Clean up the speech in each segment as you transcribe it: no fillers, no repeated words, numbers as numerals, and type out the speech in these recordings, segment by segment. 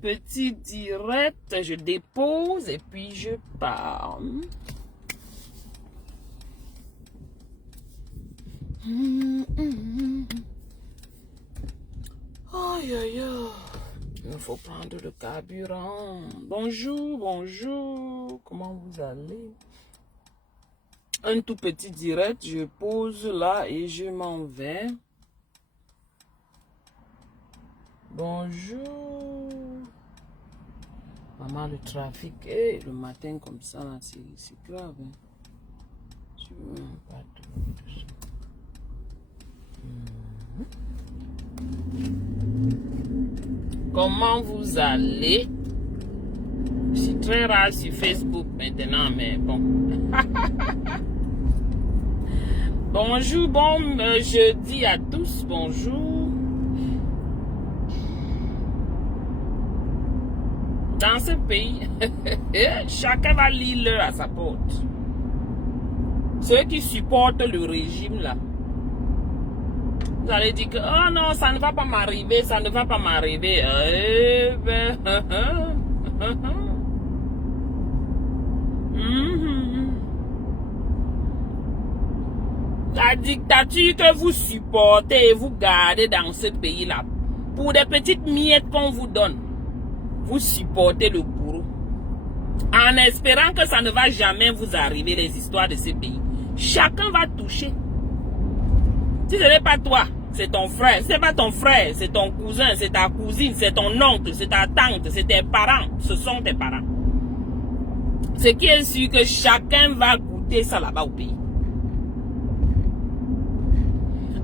petit direct, je dépose et puis je pars. Aïe, aïe, aïe. Il faut prendre le carburant. Bonjour, bonjour. Comment vous allez? Un tout petit direct, je pose là et je m'en vais. Bonjour. Maman, le trafic, le matin comme ça, c'est grave. Hein? Je veux même pas tout ça. Comment vous allez? Je suis très rare sur Facebook maintenant, mais bon. Bonjour, bon jeudi à tous, bonjour. Dans ce pays, chacun va lire l'heure à sa porte. Ceux qui supportent le régime là, vous allez dire que oh non, ça ne va pas m'arriver, ça ne va pas m'arriver. La dictature que vous supportez et vous gardez dans ce pays-là, pour des petites miettes qu'on vous donne, vous supportez le bourreau. En espérant que ça ne va jamais vous arriver, les histoires de ce pays. Chacun va toucher. Si ce n'est pas toi, c'est ton frère. Si ce n'est pas ton frère, c'est ton cousin, c'est ta cousine, c'est ton oncle, c'est ta tante, c'est tes parents. Ce sont tes parents. Ce qui est sûr que chacun va goûter ça là-bas au pays.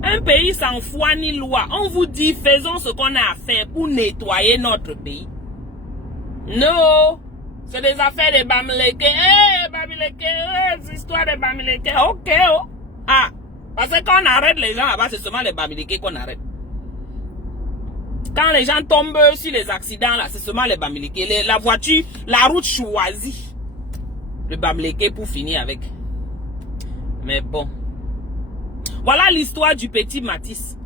Un pays sans foi ni loi. On vous dit, faisons ce qu'on a à faire pour nettoyer notre pays. Non, c'est des affaires de Bamileke. Bamileke, c'est l'histoire de Bamileke. Ok, oh. Ah, parce que quand on arrête les gens là-bas, c'est seulement les Bamileke qu'on arrête. Quand les gens tombent sur les accidents là, c'est seulement les Bamileke. La voiture, la route choisit le Bamileke pour finir avec. Mais bon. Voilà l'histoire du petit Matisse.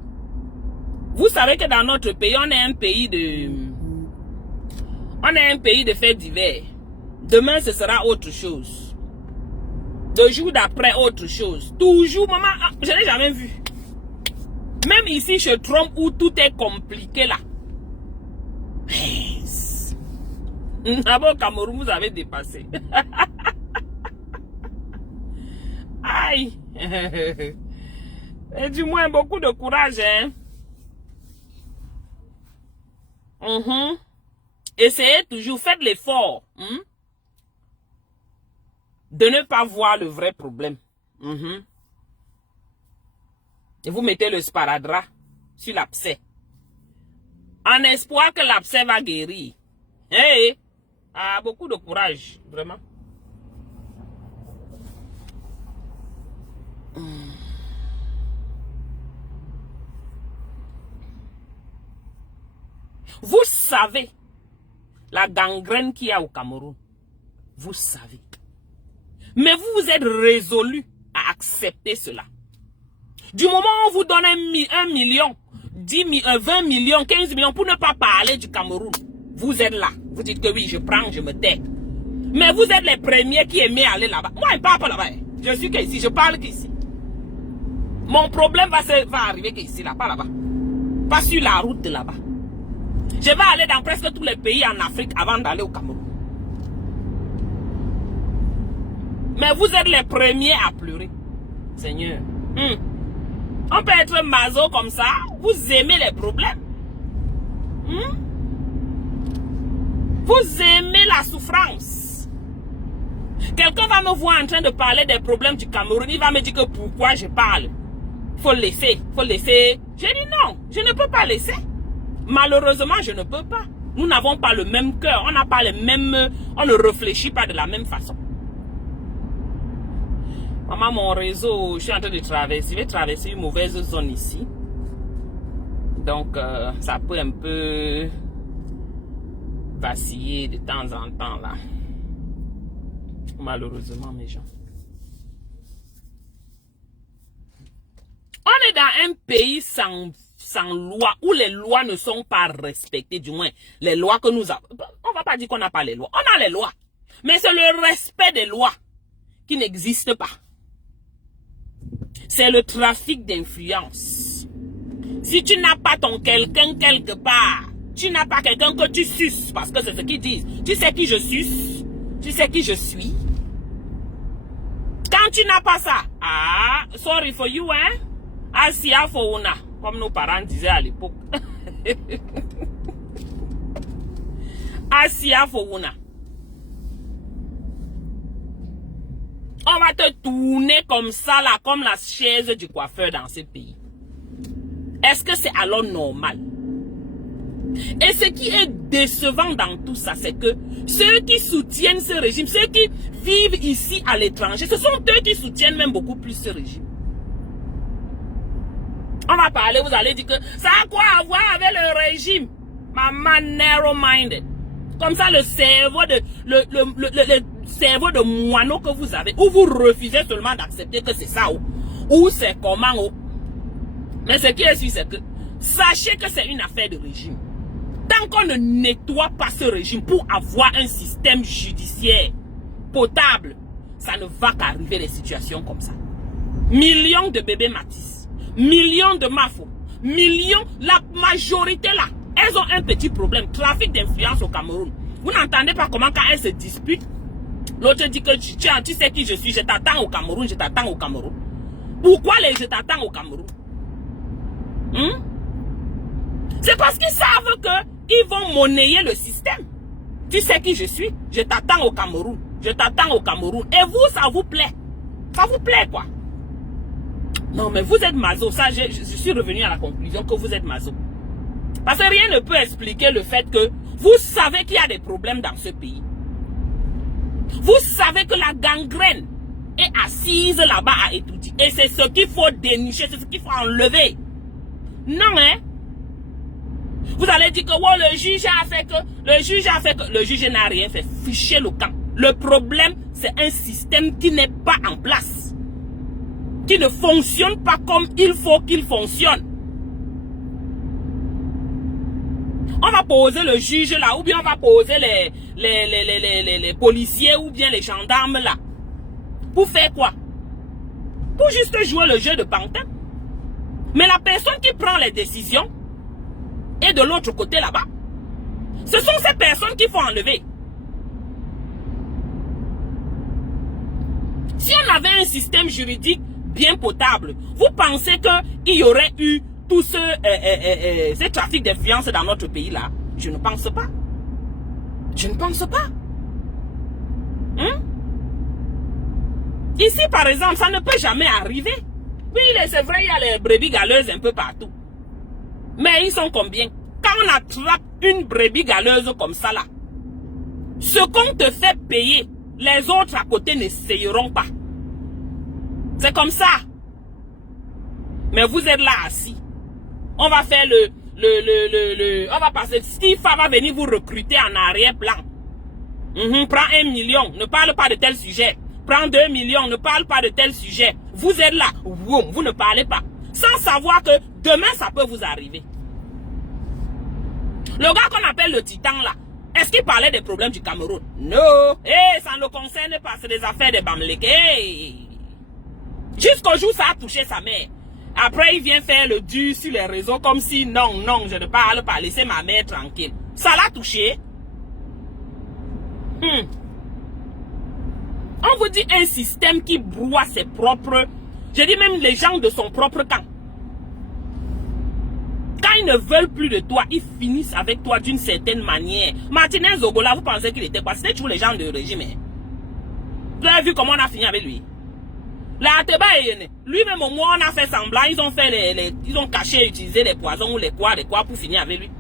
Vous savez que dans notre pays, on est un pays de faits divers. Demain, ce sera autre chose. Le jour d'après, autre chose. Toujours, maman, je n'ai jamais vu. Même ici, chez Trump, où tout est compliqué là. D'abord, au Cameroun, vous avez dépassé. Aïe. Et du moins, beaucoup de courage, hein. Essayez toujours, faites l'effort de ne pas voir le vrai problème. Et vous mettez le sparadrap sur l'abcès. En espoir que l'abcès va guérir. Beaucoup de courage, vraiment. Vous savez la gangrène qu'il y a au Cameroun. Vous savez. Mais vous êtes résolu à accepter cela. Du moment où on vous donne 1 million, 20 millions, 15 millions pour ne pas parler du Cameroun, vous êtes là. Vous dites que oui, je prends, je me tais. Mais vous êtes les premiers qui aimaient aller là-bas. Moi, je ne parle pas là-bas. Je suis qu'ici, je parle qu'ici. Mon problème va arriver qu'ici, là, pas là-bas. Pas sur la route de là-bas. Je vais aller dans presque tous les pays en Afrique avant d'aller au Cameroun. Mais vous êtes les premiers à pleurer. Seigneur. On peut être maso comme ça. Vous aimez les problèmes. Vous aimez la souffrance. Quelqu'un va me voir en train de parler des problèmes du Cameroun. Il va me dire que pourquoi je parle. Faut laisser. Faut laisser. J'ai dit non. Je ne peux pas laisser. Malheureusement, je ne peux pas. Nous n'avons pas le même cœur. On n'a pas les mêmes... On ne réfléchit pas de la même façon. Maman, mon réseau, je suis en train de traverser. Je vais traverser une mauvaise zone ici. Donc, ça peut un peu vaciller de temps en temps, là. Malheureusement, mes gens. On est dans un pays sans sans loi, où les lois ne sont pas respectées, du moins, les lois que nous avons. On va pas dire qu'on n'a pas les lois. On a les lois. Mais c'est le respect des lois qui n'existe pas. C'est le trafic d'influence. Si tu n'as pas ton quelqu'un quelque part, tu n'as pas quelqu'un que tu suces, parce que c'est ce qu'ils disent. Tu sais qui je suce, tu sais qui je suis. Quand tu n'as pas ça, ah, sorry for you, hein? Asia for una, comme nos parents disaient à l'époque. Asia for una. On va te tourner comme ça, là, comme la chaise du coiffeur dans ce pays. Est-ce que c'est alors normal? Et ce qui est décevant dans tout ça, c'est que ceux qui soutiennent ce régime, ceux qui vivent ici à l'étranger, ce sont eux qui soutiennent même beaucoup plus ce régime. On va parler, vous allez dire que ça a quoi à voir avec le régime? Maman narrow-minded. Comme ça, le cerveau le cerveau de moineau que vous avez, où vous refusez seulement d'accepter que c'est ça, ou c'est comment. Mais ce qui est sûr, c'est que sachez que c'est une affaire de régime. Tant qu'on ne nettoie pas ce régime pour avoir un système judiciaire potable, ça ne va qu'arriver des situations comme ça. Millions de bébés Matisse, millions de Mafo, millions, la majorité là, elles ont un petit problème, trafic d'influence au Cameroun. Vous n'entendez pas comment quand elles se disputent, l'autre dit que tu sais qui je suis, je t'attends au Cameroun, je t'attends au Cameroun. Pourquoi je t'attends au Cameroun? C'est parce qu'ils savent qu'ils vont monnayer le système. Tu sais qui je suis, je t'attends au Cameroun, je t'attends au Cameroun. Et vous, ça vous plaît? Ça vous plaît quoi? Non mais vous êtes maso, ça je suis revenu à la conclusion que vous êtes maso. Parce que rien ne peut expliquer le fait que vous savez qu'il y a des problèmes dans ce pays. Vous savez que la gangrène est assise là-bas à étudier. Et c'est ce qu'il faut dénicher, c'est ce qu'il faut enlever. Non, hein? Vous allez dire que oh, le juge a fait que, le juge n'a rien fait. Fichez le camp. Le problème, c'est un système qui n'est pas en place. Qui ne fonctionne pas comme il faut qu'il fonctionne. On va poser le juge là, ou bien on va poser les policiers, ou bien les gendarmes là. Pour faire quoi? Pour juste jouer le jeu de pantin. Mais la personne qui prend les décisions est de l'autre côté là-bas. Ce sont ces personnes qu'il faut enlever. Si on avait un système juridique bien potable, vous pensez qu'il y aurait eu tout ce trafic d'influence dans notre pays là? Je ne pense pas. Je ne pense pas. Ici par exemple, ça ne peut jamais arriver. Oui, c'est vrai, il y a les brebis galeuses un peu partout. Mais ils sont combien? Quand on attrape une brebis galeuse comme ça là, ce qu'on te fait payer, les autres à côté n'essayeront pas. C'est comme ça. Mais vous êtes là assis. On va faire on va passer, Stifa va venir vous recruter en arrière-plan. Prends 1 million, ne parle pas de tel sujet. Prends 2 millions, ne parle pas de tel sujet. Vous êtes là, vous ne parlez pas. Sans savoir que demain, ça peut vous arriver. Le gars qu'on appelle le titan là, est-ce qu'il parlait des problèmes du Cameroun? Non. Ça ne le concerne pas, c'est des affaires de Bamleke. Jusqu'au jour, ça a touché sa mère. Après, il vient faire le dur sur les réseaux comme si non, je ne parle pas, laissez ma mère tranquille. Ça l'a touché. On vous dit un système qui broie ses propres, je dis même les gens de son propre camp. Quand ils ne veulent plus de toi, ils finissent avec toi d'une certaine manière. Martinez Zogola, vous pensez qu'il était quoi? C'était toujours les gens de régime. Vous avez vu comment on a fini avec lui? La Teba lui-même au moins on a fait semblant, ils ont fait ils ont caché, utilisé les poisons ou les quoi pour finir avec lui.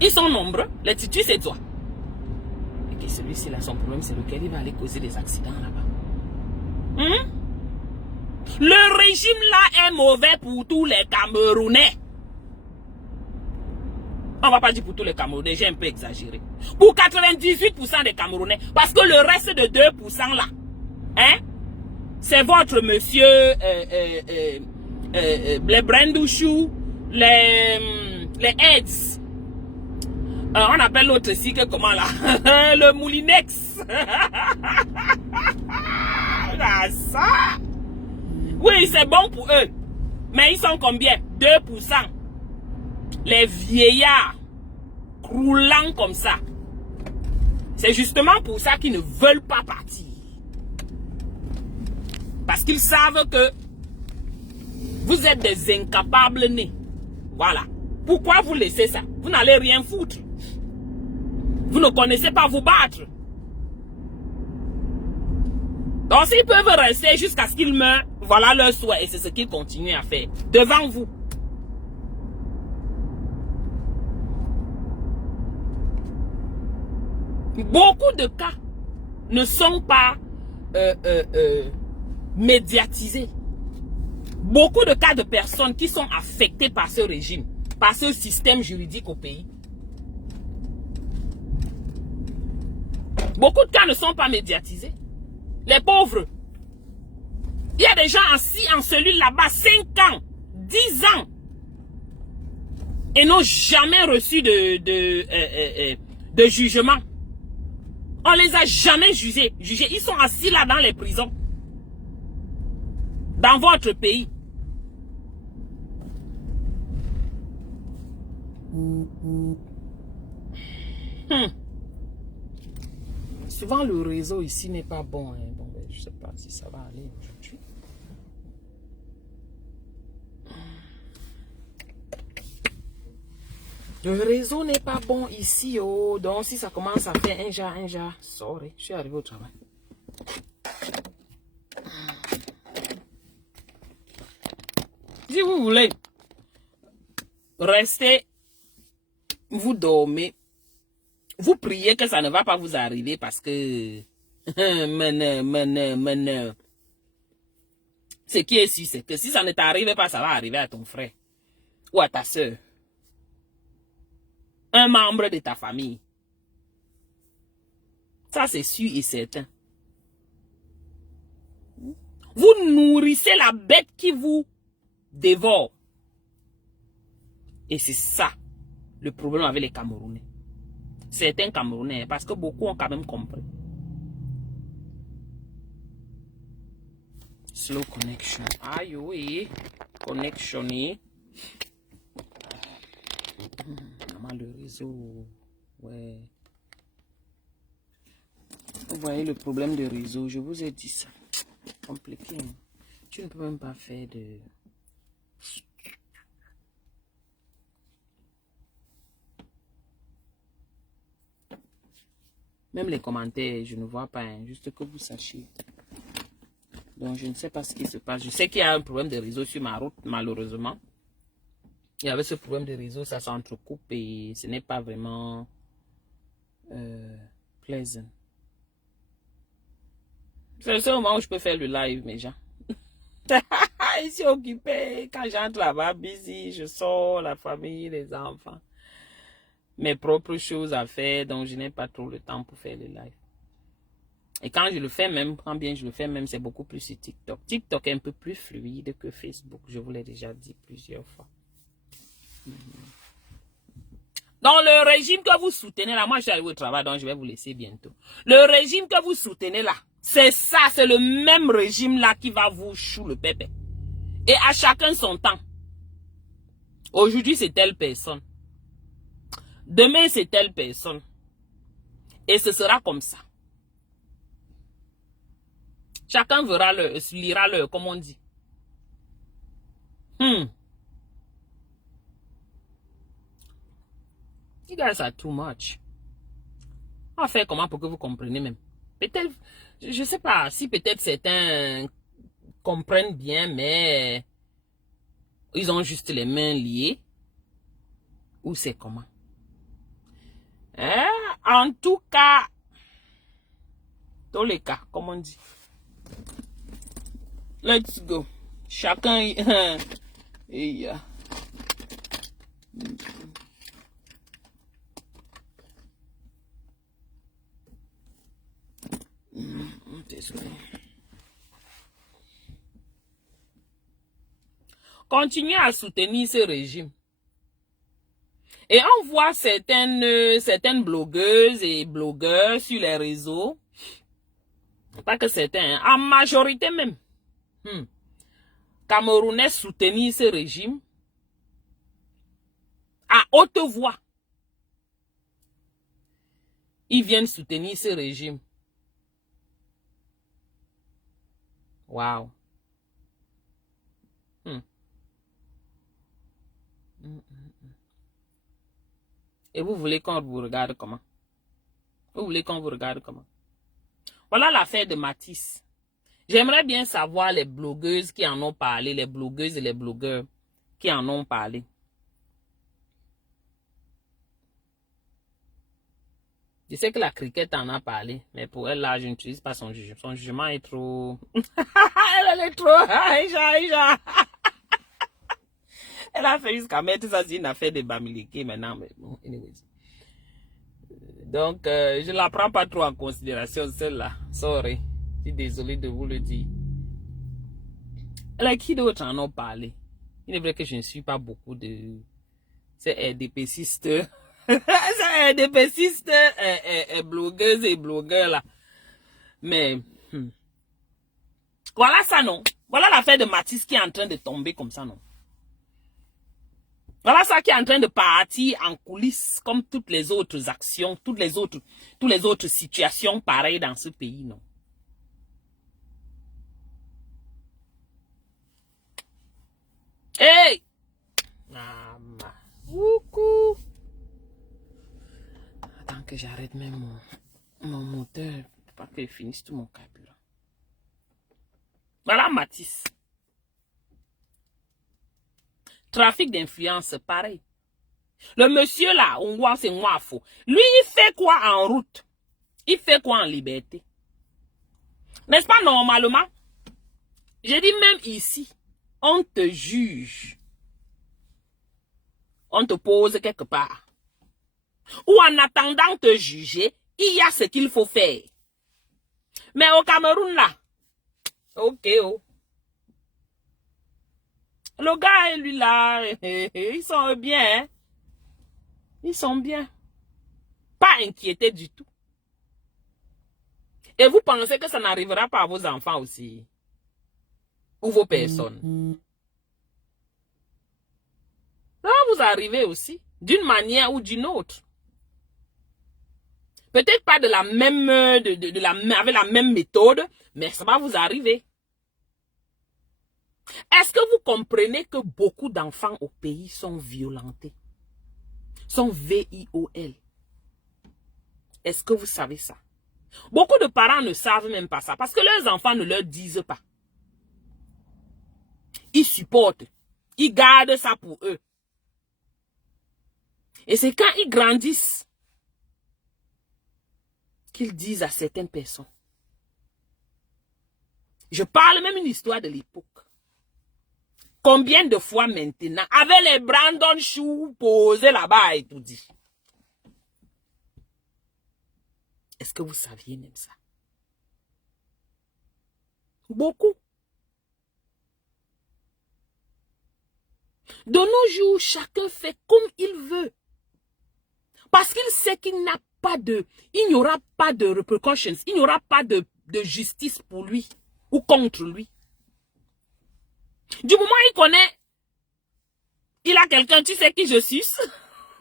Ils sont nombreux, les titus c'est toi. Et celui-ci là, son problème c'est lequel il va aller causer des accidents là-bas. Le régime là est mauvais pour tous les Camerounais. On va pas dire pour tous les Camerounais, j'ai un peu exagéré. Pour 98% des Camerounais, parce que le reste de 2% là, c'est votre monsieur Blebrandouchou, les aids. On appelle l'autre ici que comment là? Le Moulinex. Là, ça. Oui, c'est bon pour eux. Mais ils sont combien? 2%. Les vieillards croulant comme ça. C'est justement pour ça qu'ils ne veulent pas partir. Parce qu'ils savent que vous êtes des incapables nés. Voilà. Pourquoi vous laissez ça? Vous n'allez rien foutre. Vous ne connaissez pas vous battre. Donc s'ils peuvent rester jusqu'à ce qu'ils meurent, voilà leur souhait. Et c'est ce qu'ils continuent à faire. Devant vous. Beaucoup de cas ne sont pas médiatisés. Beaucoup de cas de personnes qui sont affectées par ce régime, par ce système juridique au pays. Beaucoup de cas ne sont pas médiatisés. Les pauvres. Il y a des gens assis en cellule là-bas 5 ans, 10 ans et n'ont jamais reçu de jugement. On les a jamais jugés. Ils sont assis là dans les prisons. Dans votre pays. Souvent le réseau ici n'est pas bon. Hein. Bon ben, je ne sais pas si ça va aller aujourd'hui. Le réseau n'est pas bon ici. Oh. Donc si ça commence à faire un jar, sorry, je suis arrivé au travail. Si vous voulez rester, vous dormez, vous priez que ça ne va pas vous arriver parce que ce qui est sûr, c'est que si ça ne t'arrive pas, ça va arriver à ton frère ou à ta soeur, un membre de ta famille. Ça, c'est sûr et certain. Vous nourrissez la bête qui vous dévore. Et c'est ça le problème avec les Camerounais. Certains Camerounais, parce que beaucoup ont quand même compris. Slow connection. Aïe, oui. Connection. Maman, le réseau. Ouais. Vous voyez le problème de réseau. Je vous ai dit ça. Compliqué. Tu ne peux même pas faire de... Même les commentaires, je ne vois pas. Hein, juste que vous sachiez. Donc, je ne sais pas ce qui se passe. Je sais qu'il y a un problème de réseau sur ma route, malheureusement. Il y avait ce problème de réseau, ça s'entrecoupe et ce n'est pas vraiment plaisant. C'est le seul moment où je peux faire le live, mes gens. Ici occupé, quand j'entre là-bas, busy, je sors, la famille, les enfants. Mes propres choses à faire, donc je n'ai pas trop le temps pour faire le live. Et quand je le fais même, quand bien je le fais même, c'est beaucoup plus sur TikTok. TikTok est un peu plus fluide que Facebook, je vous l'ai déjà dit plusieurs fois. Dans le régime que vous soutenez là, moi je suis arrivé au travail, donc je vais vous laisser bientôt. Le régime que vous soutenez là, c'est ça, c'est le même régime là qui va vous chou le pépé. Et à chacun son temps. Aujourd'hui c'est telle personne. Demain c'est telle personne. Et ce sera comme ça. Chacun verra lira le, comme on dit. You guys are too much. On va faire comment pour que vous compreniez même. Peut-être, je ne sais pas si peut-être certains comprennent bien, mais ils ont juste les mains liées. Ou c'est comment? Hein? En tout cas, dans les cas, comme on dit. Let's go. Chacun... Et désolé. Continuez à soutenir ce régime. Et on voit certaines blogueuses et blogueurs sur les réseaux, pas que certains, en majorité même, Camerounais soutenir ce régime à haute voix. Ils viennent soutenir ce régime. Waouh. Et vous voulez qu'on vous regarde comment? Vous voulez qu'on vous regarde comment? Voilà l'affaire de Matisse. J'aimerais bien savoir les blogueuses qui en ont parlé, les blogueuses et les blogueurs qui en ont parlé. Je sais que la cricket en a parlé, mais pour elle, là, je n'utilise pas son jugement. Son jugement est trop... elle est trop... Aïcha. Elle a fait jusqu'à mettre ça sur une affaire de Bamileke maintenant. Mais bon, anyways. Donc, je ne la prends pas trop en considération, celle-là. Sorry. Je suis désolé de vous le dire. Alors, qui d'autre en ont parlé? Il est vrai que je ne suis pas beaucoup de... C'est RDPcistes. C'est RDPcistes, blogueuses et blogueurs, là. Mais... Voilà ça, non? Voilà l'affaire de Matisse qui est en train de tomber comme ça, non? Voilà ça qui est en train de partir en coulisses comme toutes les autres actions, toutes les autres situations pareilles dans ce pays, non? Hey! Coucou! Attends que j'arrête même mon moteur pour pas que je finisse tout mon carburant. Voilà Matisse. Trafic d'influence, pareil. Le monsieur là, on voit c'est moi faux. Lui, il fait quoi en route? Il fait quoi en liberté? N'est-ce pas normalement? J'ai dit même ici, on te juge. On te pose quelque part. Ou en attendant te juger, il y a ce qu'il faut faire. Mais au Cameroun là, ok oh. Le gars et lui là, ils sont bien. Hein? Ils sont bien. Pas inquiétés du tout. Et vous pensez que ça n'arrivera pas à vos enfants aussi? Ou vos personnes? Ça va vous arriver aussi, d'une manière ou d'une autre. Peut-être pas de la même, avec la même méthode, mais ça va vous arriver. Est-ce que vous comprenez que beaucoup d'enfants au pays sont violentés? Sont VIOL. Est-ce que vous savez ça? Beaucoup de parents ne savent même pas ça parce que leurs enfants ne leur disent pas. Ils supportent. Ils gardent ça pour eux. Et c'est quand ils grandissent qu'ils disent à certaines personnes. Je parle même une histoire de l'époque. Combien de fois maintenant, avec les Brandon Shoes posés là-bas et tout dit. Est-ce que vous saviez même ça? Beaucoup. De nos jours, chacun fait comme il veut. Parce qu'il sait qu'il n'y aura pas de repercussions, il n'y aura pas de justice pour lui ou contre lui. Du moment où il connaît, il a quelqu'un, tu sais qui je suis.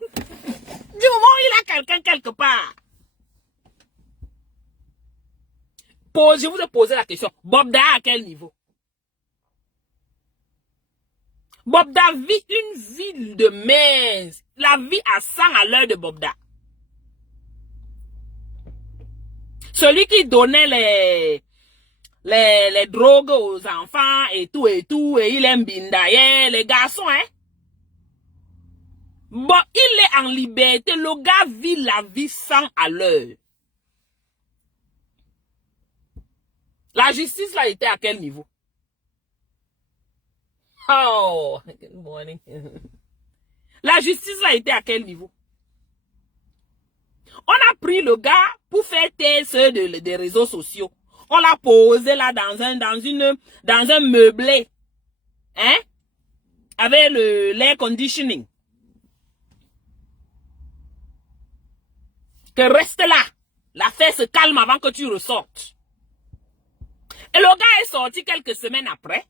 Du moment où il a quelqu'un quelque part. Je vous ai posé la question, Bobda à quel niveau? Bobda vit une vie de merde. La vie à 100 à l'heure de Bobda. Celui qui donnait les drogues aux enfants et tout, et il aime bindaye, les garçons, hein. Bon, il est en liberté, le gars vit la vie 100 à l'heure. La justice là était à quel niveau? Oh, good morning. La justice là était à quel niveau? On a pris le gars pour faire taire ceux des réseaux sociaux. On l'a posé là dans un meublé. Hein? Avec l'air conditioning. Que reste là. L'affaire se calme avant que tu ressortes. Et le gars est sorti quelques semaines après.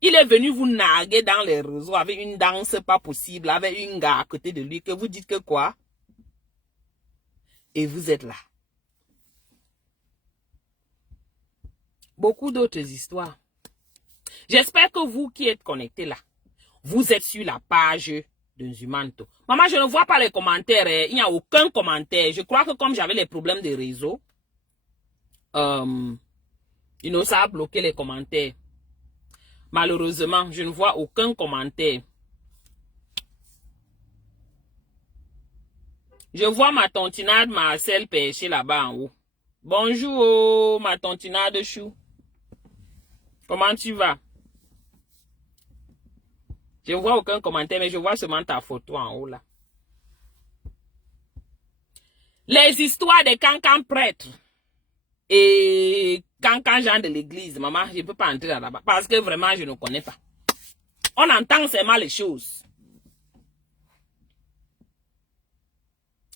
Il est venu vous narguer dans les réseaux avec une danse pas possible, avec une gars à côté de lui, que vous dites que quoi? Et vous êtes là. Beaucoup d'autres histoires. J'espère que vous qui êtes connectés là, vous êtes sur la page de Nzumanto. Maman, je ne vois pas les commentaires. Il n'y a aucun commentaire. Je crois que comme j'avais les problèmes de réseau, ça a bloqué les commentaires. Malheureusement, je ne vois aucun commentaire. Je vois ma tontinade Marcel pêcher là-bas en haut. Bonjour, ma tontinade chou. Comment tu vas? Je ne vois aucun commentaire, mais je vois seulement ta photo en haut là. Les histoires des cancans prêtres et cancans gens de l'église, maman, je ne peux pas entrer là-bas parce que vraiment, je ne connais pas. On entend seulement les choses.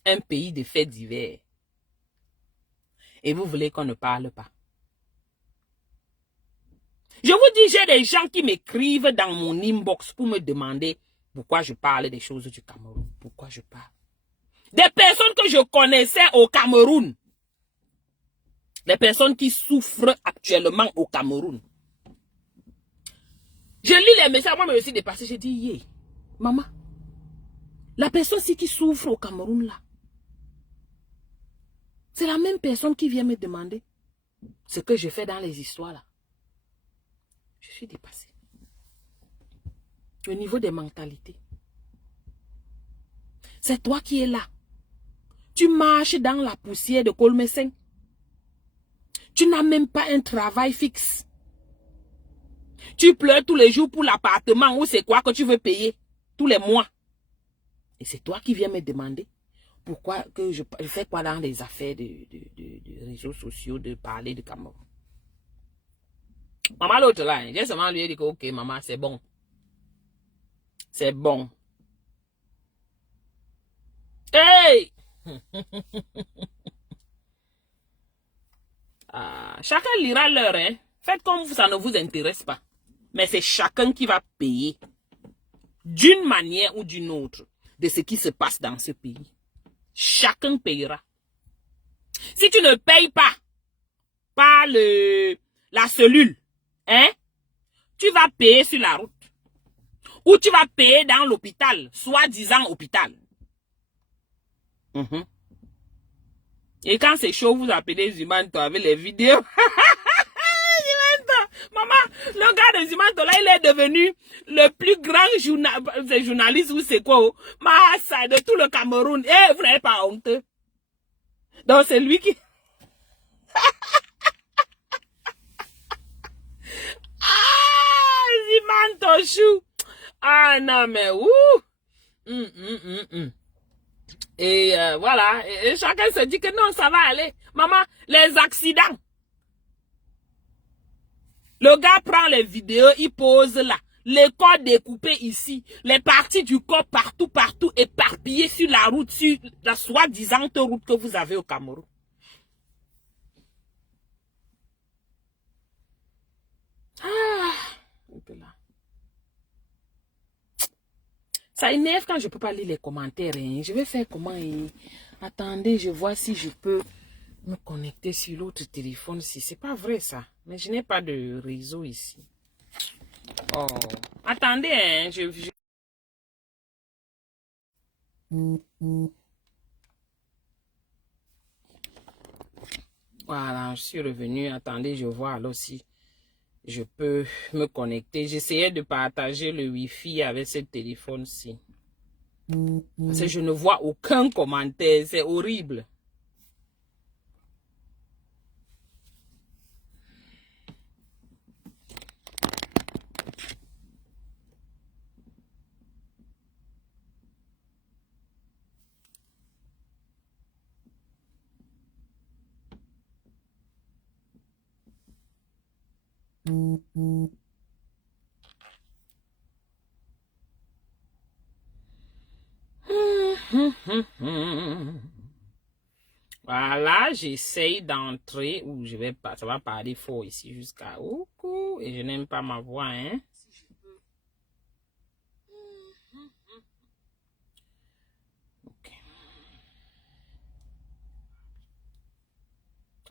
Un pays de faits divers. Et vous voulez qu'on ne parle pas. Je vous dis, j'ai des gens qui m'écrivent dans mon inbox pour me demander pourquoi je parle des choses du Cameroun. Pourquoi je parle. Des personnes que je connaissais au Cameroun. Des personnes qui souffrent actuellement au Cameroun. Je lis les messages, moi je me suis dépassé, j'ai dit, yeah, maman, la personne-ci qui souffre au Cameroun là, c'est la même personne qui vient me demander ce que je fais dans les histoires là. Je suis dépassée. Au niveau des mentalités. C'est toi qui es là. Tu marches dans la poussière de Kolmeseng. Tu n'as même pas un travail fixe. Tu pleures tous les jours pour l'appartement ou c'est quoi que tu veux payer tous les mois. Et c'est toi qui viens me demander pourquoi que je fais quoi dans les affaires de réseaux sociaux, de parler de Cameroun. Maman l'autre là, j'ai seulement lui dit que ok maman c'est bon. C'est bon. Hey! Chacun lira l'heure, hein. Faites comme ça ne vous intéresse pas. Mais c'est chacun qui va payer d'une manière ou d'une autre de ce qui se passe dans ce pays. Chacun payera. Si tu ne payes pas par la cellule, hein, tu vas payer sur la route. Ou tu vas payer dans l'hôpital, soi-disant hôpital. Et quand c'est chaud, vous appelez Nzumanto avec les vidéos. Maman, le gars de Nzumanto là, il est devenu le plus grand journaliste ou c'est quoi, Massa de tout le Cameroun. Eh, vous n'avez pas honte. Donc c'est lui qui... Nzumanto chou. Ah non mais ouh. Et voilà, et chacun se dit que non, ça va aller. Maman, les accidents. Le gars prend les vidéos, il pose là. Les corps découpés ici. Les parties du corps partout, éparpillées sur la route, sur la soi-disant route que vous avez au Cameroun. Ça énerve quand je ne peux pas lire les commentaires. Hein. Je vais faire comment? Attendez, je vois si je peux me connecter sur l'autre téléphone. Si c'est pas vrai ça. Mais je n'ai pas de réseau ici. Oh. Attendez, hein. Voilà, je suis revenu. Attendez, je vois alors si je peux me connecter. J'essayais de partager le Wi-Fi avec ce téléphone-ci. Parce que je ne vois aucun commentaire. C'est horrible. Voilà, j'essaye d'entrer où je vais pas. Ça va parler fort ici jusqu'à Oukou. Et je n'aime pas ma voix, hein.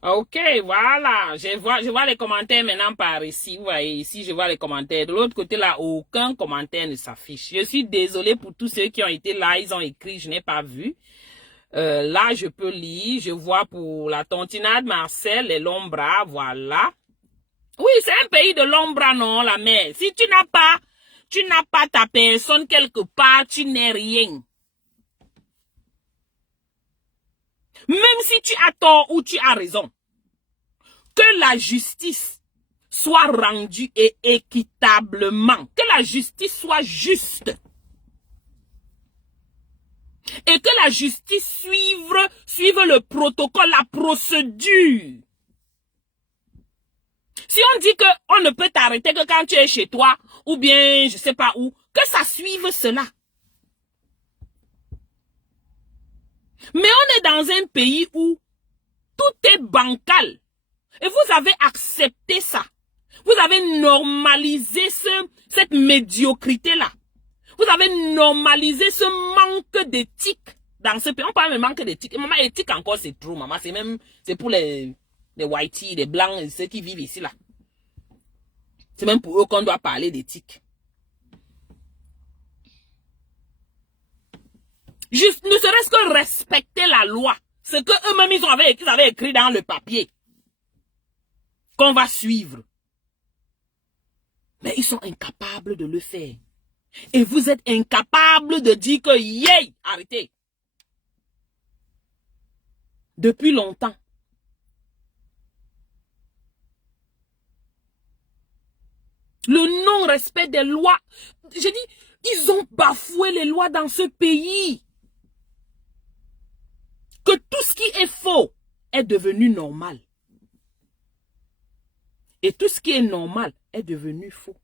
Ok, voilà. Je vois les commentaires maintenant par ici. Vous voyez, ici, je vois les commentaires. De l'autre côté, là, aucun commentaire ne s'affiche. Je suis désolée pour tous ceux qui ont été là. Ils ont écrit, je n'ai pas vu. Là, je peux lire. Je vois pour la Tontinade, Marcel et Lombra. Voilà. Oui, c'est un pays de Lombra, non, la mer. Si tu n'as pas ta personne quelque part, tu n'es rien. Même si tu as tort ou tu as raison. Que la justice soit rendue et équitablement. Que la justice soit juste. Et que la justice suive le protocole, la procédure. Si on dit qu'on ne peut t'arrêter que quand tu es chez toi, ou bien je sais pas où, que ça suive cela. Mais on est dans un pays où tout est bancal. Et vous avez accepté ça. Vous avez normalisé cette médiocrité-là. Vous avez normalisé ce manque d'éthique dans ce pays. On parle de manque d'éthique. Maman, éthique encore, c'est trop, maman. C'est pour les whiteys, les blancs, ceux qui vivent ici, là. C'est même pour eux qu'on doit parler d'éthique. Juste, ne serait-ce que respecter la loi. Ce que eux-mêmes, ils avaient écrit dans le papier. Qu'on va suivre. Mais ils sont incapables de le faire. Et vous êtes incapables de dire que, yay, arrêtez. Depuis longtemps. Le non-respect des lois. J'ai dit, ils ont bafoué les lois dans ce pays. Que tout ce qui est faux est devenu normal. Et tout ce qui est normal est devenu faux.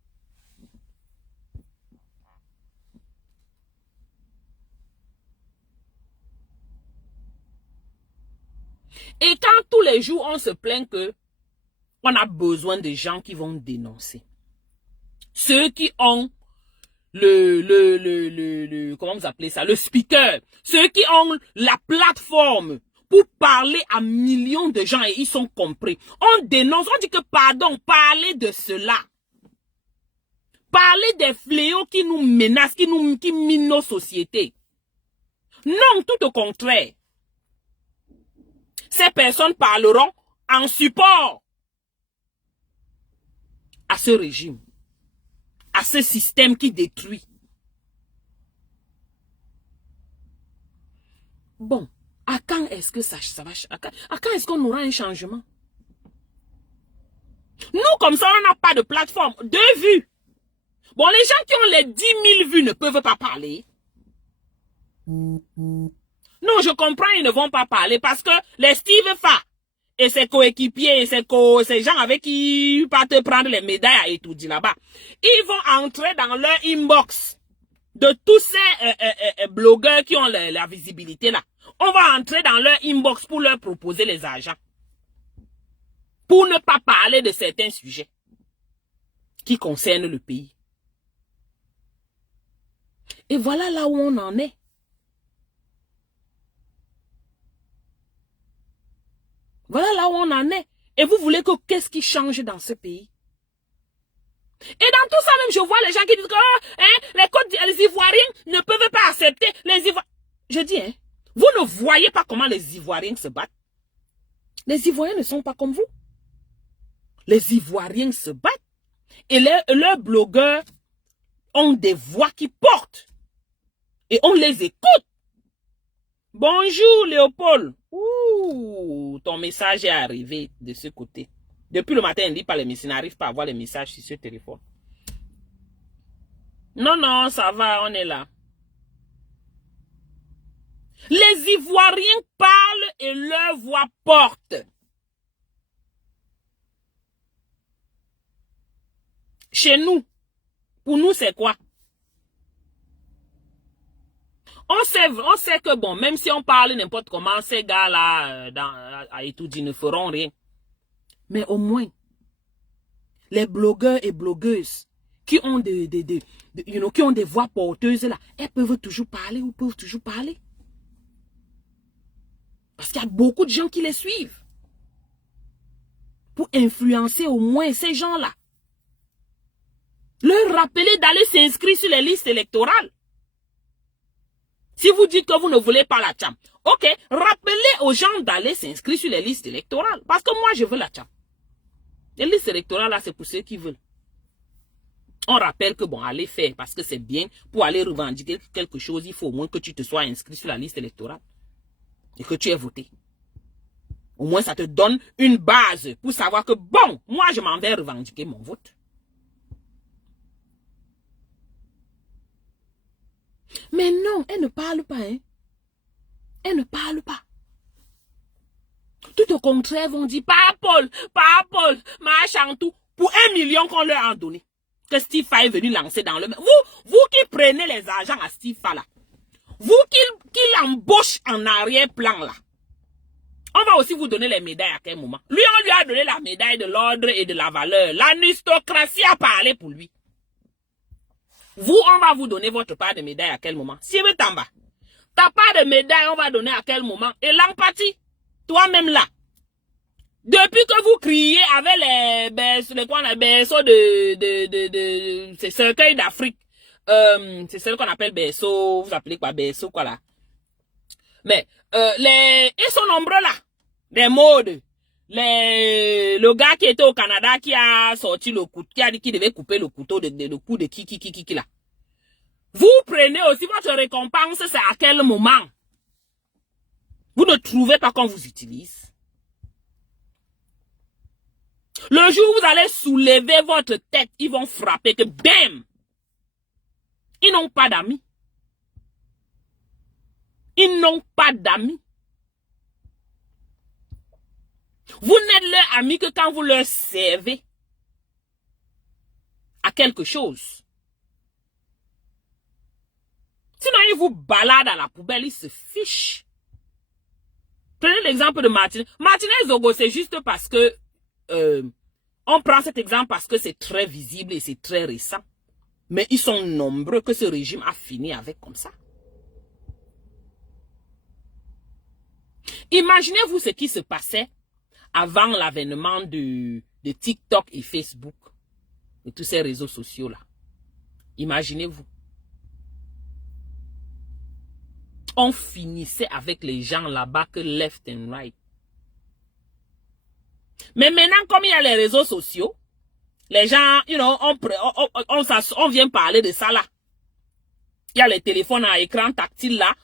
Et quand tous les jours on se plaint que on a besoin de gens qui vont dénoncer. Ceux qui ont comment vous appelez ça, le speaker. Ceux qui ont la plateforme pour parler à millions de gens et ils sont compris. On dénonce, on dit que pardon, parlez de cela. Parlez des fléaux qui nous menacent, qui minent nos sociétés. Non, tout au contraire. Ces personnes parleront en support à ce régime, à ce système qui détruit. Bon, à quand est-ce que ça va, à quand est-ce qu'on aura un changement? Nous, comme ça, on n'a pas de plateforme. 2 vues. Bon, les gens qui ont les 10 000 vues ne peuvent pas parler. Non, je comprends, ils ne vont pas parler parce que les Steve Fa et ses coéquipiers, ces gens avec qui partent prendre les médailles à étudier là-bas, ils vont entrer dans leur inbox de tous ces blogueurs qui ont la visibilité là. On va entrer dans leur inbox pour leur proposer les agents. Pour ne pas parler de certains sujets qui concernent le pays. Et voilà là où on en est. Voilà là où on en est. Et vous voulez que qu'est-ce qui change dans ce pays? Et dans tout ça même, je vois les gens qui disent que les Ivoiriens ne peuvent pas accepter les Ivoiriens. Je dis, vous ne voyez pas comment les Ivoiriens se battent. Les Ivoiriens ne sont pas comme vous. Les Ivoiriens se battent. Et leurs blogueurs ont des voix qui portent. Et on les écoute. Bonjour Léopold. Ouh, ton message est arrivé de ce côté. Depuis le matin, il ne lit pas les messages, il n'arrive pas à voir les messages sur ce téléphone. Non, non, ça va, on est là. Les Ivoiriens parlent et leur voix porte. Chez nous, pour nous, c'est quoi? On sait que bon, même si on parle n'importe comment, ces gars-là, à Etoudi ne feront rien. Mais au moins, les blogueurs et blogueuses qui ont qui ont des voix porteuses là, elles peuvent toujours parler ou peuvent toujours parler. Parce qu'il y a beaucoup de gens qui les suivent. Pour influencer au moins ces gens-là. Leur rappeler d'aller s'inscrire sur les listes électorales. Si vous dites que vous ne voulez pas la Tcham, ok, rappelez aux gens d'aller s'inscrire sur les listes électorales. Parce que moi, je veux la Tcham. Les listes électorales, là, c'est pour ceux qui veulent. On rappelle que, bon, allez faire, parce que c'est bien, pour aller revendiquer quelque chose, il faut au moins que tu te sois inscrit sur la liste électorale. Et que tu aies voté. Au moins, ça te donne une base pour savoir que, bon, moi, je m'en vais revendiquer mon vote. Mais non, elle ne parle pas, hein. Elle ne parle pas. Tout au contraire, vont dire, pas Paul, machin tout, pour 1 million qu'on leur a donné. Que Steve Fa est venu lancer dans le... Vous qui prenez les argents à Steve Fa là, vous qui l'embauche en arrière-plan là, on va aussi vous donner les médailles à quel moment? Lui, on lui a donné la médaille de l'ordre et de la valeur. L'aristocratie a parlé pour lui. Vous, on va vous donner votre part de médaille à quel moment? Si vous t'en bas, ta part de médaille, on va donner à quel moment? Et l'empathie, toi-même là, depuis que vous criez avec les berceaux de ces cercueils d'Afrique, c'est celle qu'on appelle berceaux, vous appelez quoi berceaux quoi là? Mais ils sont nombreux là, des modes. Le gars qui était au Canada qui a sorti le couteau, qui a dit qu'il devait couper le couteau le cou de qui là. Vous prenez aussi votre récompense, c'est à quel moment? Vous ne trouvez pas qu'on vous utilise? Le jour où vous allez soulever votre tête, ils vont frapper que bam! Ils n'ont pas d'amis. Ils n'ont pas d'amis. Vous n'êtes leur ami que quand vous leur servez à quelque chose. Sinon, ils vous baladent à la poubelle, ils se fichent. Prenez l'exemple de Martinez. Martinez Zogo, c'est juste parce que on prend cet exemple parce que c'est très visible et c'est très récent. Mais ils sont nombreux que ce régime a fini avec comme ça. Imaginez-vous ce qui se passait avant l'avènement de TikTok et Facebook et tous ces réseaux sociaux là. Imaginez-vous. On finissait avec les gens là-bas que left and right. Mais maintenant, comme il y a les réseaux sociaux, les gens, you know, on vient parler de ça là. Il y a les téléphones à écran tactile là.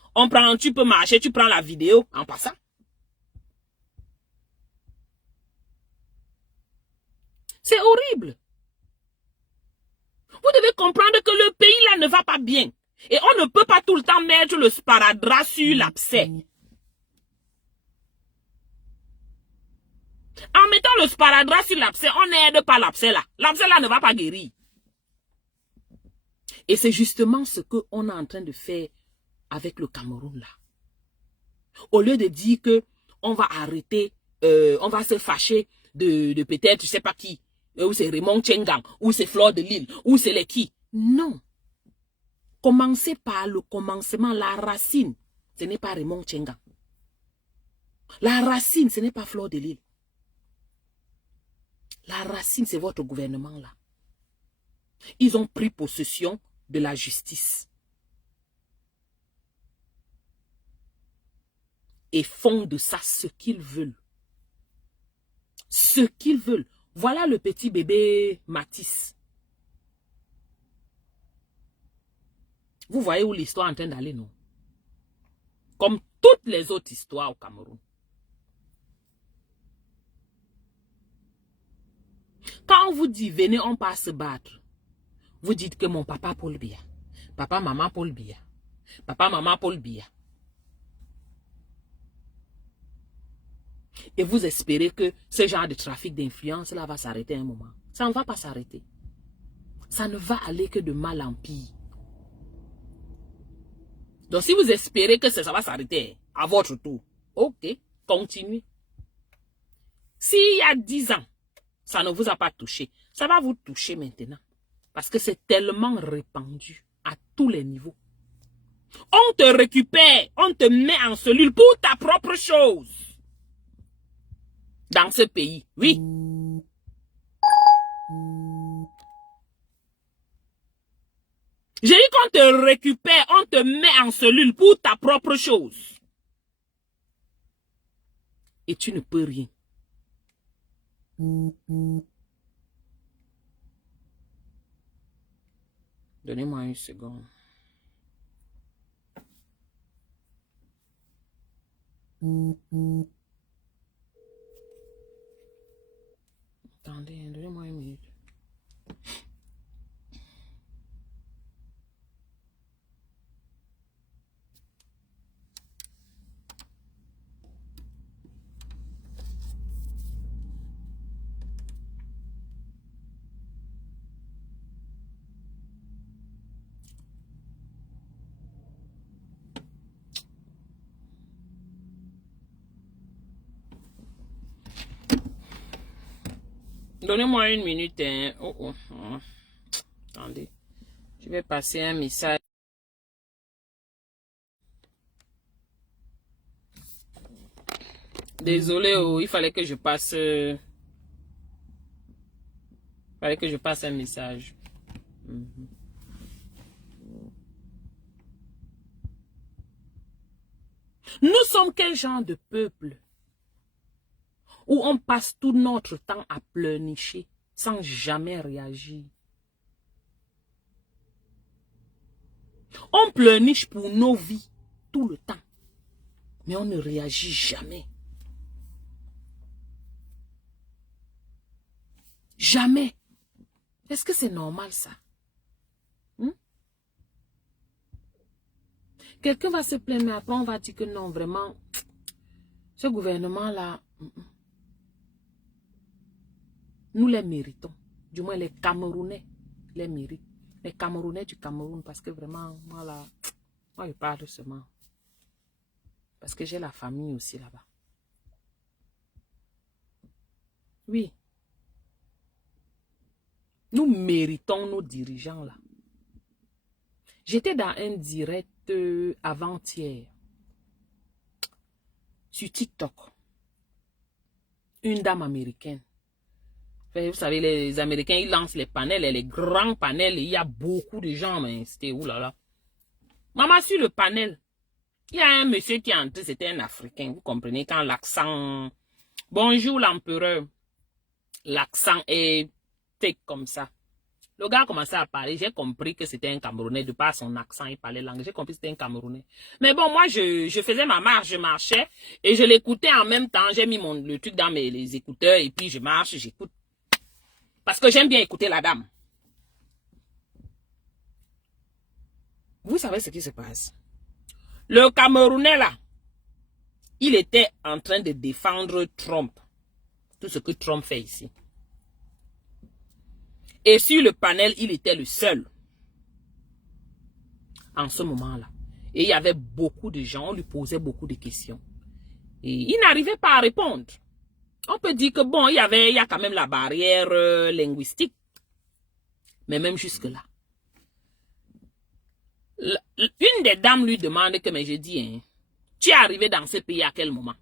Tu peux marcher, tu prends la vidéo en passant. C'est horrible. Vous devez comprendre que le pays là ne va pas bien. Et on ne peut pas tout le temps mettre le sparadrap sur l'abcès. En mettant le sparadrap sur l'abcès, on n'aide pas l'abcès là. L'abcès là ne va pas guérir. Et c'est justement ce qu'on est en train de faire avec le Cameroun là. Au lieu de dire que on va arrêter, on va se fâcher de peut-être, je sais pas qui, ou c'est Raymond Tchengang, ou c'est Fleur de Lille, ou c'est les qui. Non. Commencez par le commencement, la racine. Ce n'est pas Raymond Tchengang. La racine, ce n'est pas Fleur de Lille. La racine, c'est votre gouvernement là. Ils ont pris possession de la justice. Et font de ça ce qu'ils veulent. Ce qu'ils veulent. Voilà le petit bébé Matisse. Vous voyez où l'histoire est en train d'aller, non? Comme toutes les autres histoires au Cameroun. Quand on vous dit, venez, on part se battre, vous dites que mon papa Paul Biya, papa, maman Paul Biya, papa, maman Paul Biya. Et vous espérez que ce genre de trafic d'influence là va s'arrêter un moment. Ça ne va pas s'arrêter. Ça ne va aller que de mal en pire. Donc, si vous espérez que ça va s'arrêter à votre tour, ok, continuez. S'il y a 10 ans, ça ne vous a pas touché, ça va vous toucher maintenant. Parce que c'est tellement répandu à tous les niveaux. On te récupère, on te met en cellule pour ta propre chose. Dans ce pays, oui. J'ai dit qu'on te récupère, on te met en cellule pour ta propre chose. Et tu ne peux rien. Donnez-moi une seconde. Attendez, donnez-moi une minute. Donnez-moi une minute. Hein. Oh. Attendez. Je vais passer un message. Désolé, il fallait que je passe. Un message. Nous sommes quel genre de peuple où on passe tout notre temps à pleurnicher sans jamais réagir? On pleurniche pour nos vies tout le temps, mais on ne réagit jamais. Jamais. Est-ce que c'est normal ça? Quelqu'un va se plaindre, mais après on va dire que non, vraiment, ce gouvernement-là, nous les méritons. Du moins les Camerounais les méritent. Les Camerounais du Cameroun, parce que vraiment, moi je parle seulement. Parce que j'ai la famille aussi là-bas. Oui. Nous méritons nos dirigeants là. J'étais dans un direct avant-hier sur TikTok. Une dame américaine. Vous savez, les Américains, ils lancent les panels, les grands panels, et il y a beaucoup de gens, mais c'était oulala. Maman, sur le panel, il y a un monsieur qui est entré, c'était un Africain, vous comprenez, quand l'accent, bonjour l'empereur, l'accent est thick comme ça. Le gars a commencé à parler, j'ai compris que c'était un Camerounais, de par son accent, il parlait langue, j'ai compris que c'était un Camerounais. Mais bon, moi, je faisais ma marche, je marchais, et je l'écoutais en même temps, j'ai mis le truc dans les écouteurs, et puis je marche, j'écoute. Parce que j'aime bien écouter la dame. Vous savez ce qui se passe? Le Camerounais là, il était en train de défendre Trump. Tout ce que Trump fait ici. Et sur le panel, il était le seul. En ce moment-là. Et il y avait beaucoup de gens, on lui posait beaucoup de questions. Et il n'arrivait pas à répondre. On peut dire que bon, il y a quand même la barrière linguistique. Mais même jusque-là. Une des dames lui demande que, mais je dis, hein, tu es arrivé dans ce pays à quel moment?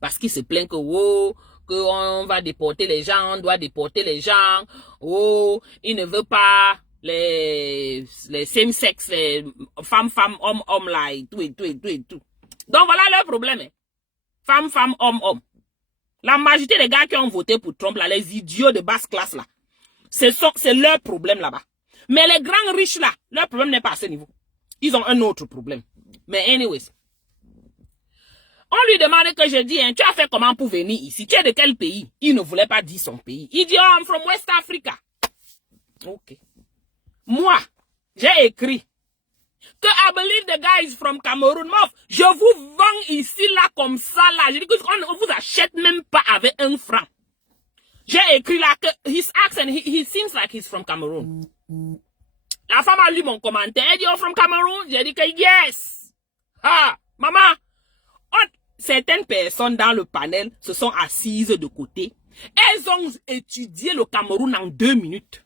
Parce qu'il se plaint que, oh, qu'on va déporter les gens, on doit déporter les gens, oh, il ne veut pas les same sex, les femmes, homme, là, et tout. Donc voilà leur problème. Hein. Femme, homme. La majorité des gars qui ont voté pour Trump, là, les idiots de basse classe, là, c'est leur problème là-bas. Mais les grands riches, là, leur problème n'est pas à ce niveau. Ils ont un autre problème. Mais anyways. On lui demande que je dis, hein, tu as fait comment pour venir ici? Tu es de quel pays? Il ne voulait pas dire son pays. Il dit, oh, I'm from West Africa. Ok. Moi, j'ai écrit que I believe the guy is from Cameroun. Je vous vends ici, là, comme ça, là. Je dis qu'on ne vous achète même pas avec 1 franc. J'ai écrit là que his accent, he seems like he's from Cameroon. La femme a lu mon commentaire. Elle dit, oh, from Cameroun. J'ai dit que yes. Ah, maman. Certaines personnes dans le panel se sont assises de côté. Elles ont étudié le Cameroun en 2 minutes.